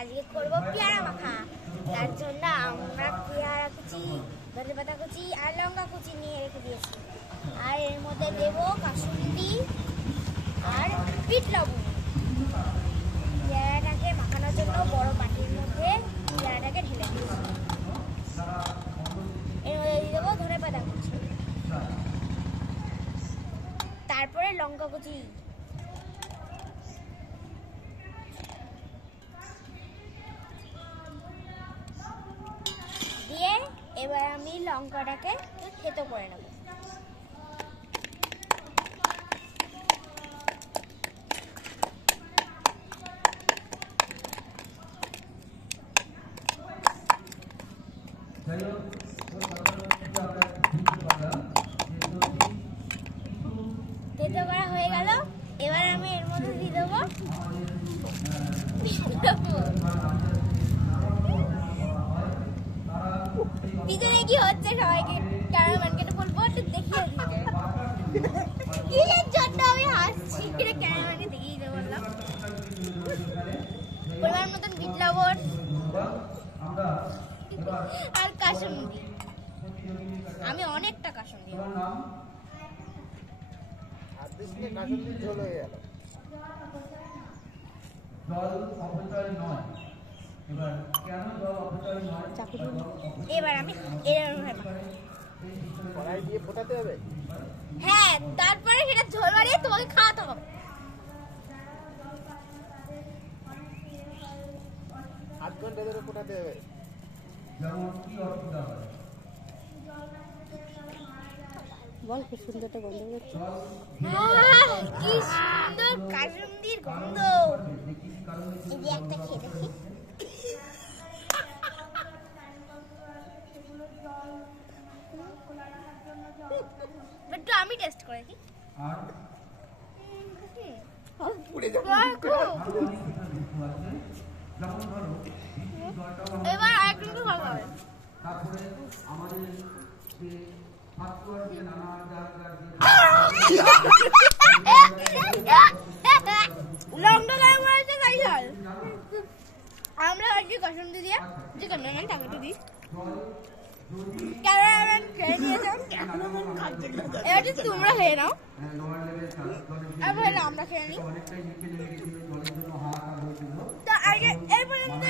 আজকে করবো পেয়ারা মাখা। তার জন্য আমরা পেয়ারা কুচি, ধনেপাতা কুচি আর লঙ্কা কুচি নিয়ে রেখে দিয়েছি। আর এর মধ্যে দেবো কাসুন্দি আর বিট লবণ। পেয়ারাটাকে মাখানোর জন্য বড় বাটির মধ্যে পেয়ারাটাকে ঢেলে দিয়েছি। এর মধ্যে দিয়ে দেবো ধনেপাতা কুচি, তারপরে লঙ্কা কুচি, দিয়ে এবার আমি লঙ্কাটাকে থেতো করে নেব। থেতো করা হয়ে গেল। এবার আমি এর মধ্যে দিয়ে দেবো পিছনে কি হচ্ছে সবাইকে ক্যামেরাম্যানকে বলবো একটু দেখিয়ে দিতে। কিসের জন্য আমি হাসছি, ক্যামেরাম্যানকে দেখিয়ে দিতে বললাম। পরিমাণ মতন বিট লবণ আর কাসুন্দি। আমি অনেকটা কাসুন্দি দেব। এবার আমি হ্যাঁ, তারপরে সেটা ঝোল বাড়িয়ে তোমাকে খাওয়াতে হবে। বল কি সুন্দর একটা গন্ধ বেরোচ্ছে। কি সুন্দর কাসুন্দির গন্ধ। এই যে একটা খেয়ে দেখি। একটু আমি টেস্ট করে দেখি। এবার আরেকটু ভালো হবে। আমরা আজকে কাসুন্দি দিয়ে যে ক্যামেরাম্যান টমেটো দিই। ক্যামেরাম্যান খেয়ে নিয়েছেন, এবার তোমরা খেয়ে নাও। এবার আমরা খেয়ে নিই। তো আজকে এই পর্যন্ত।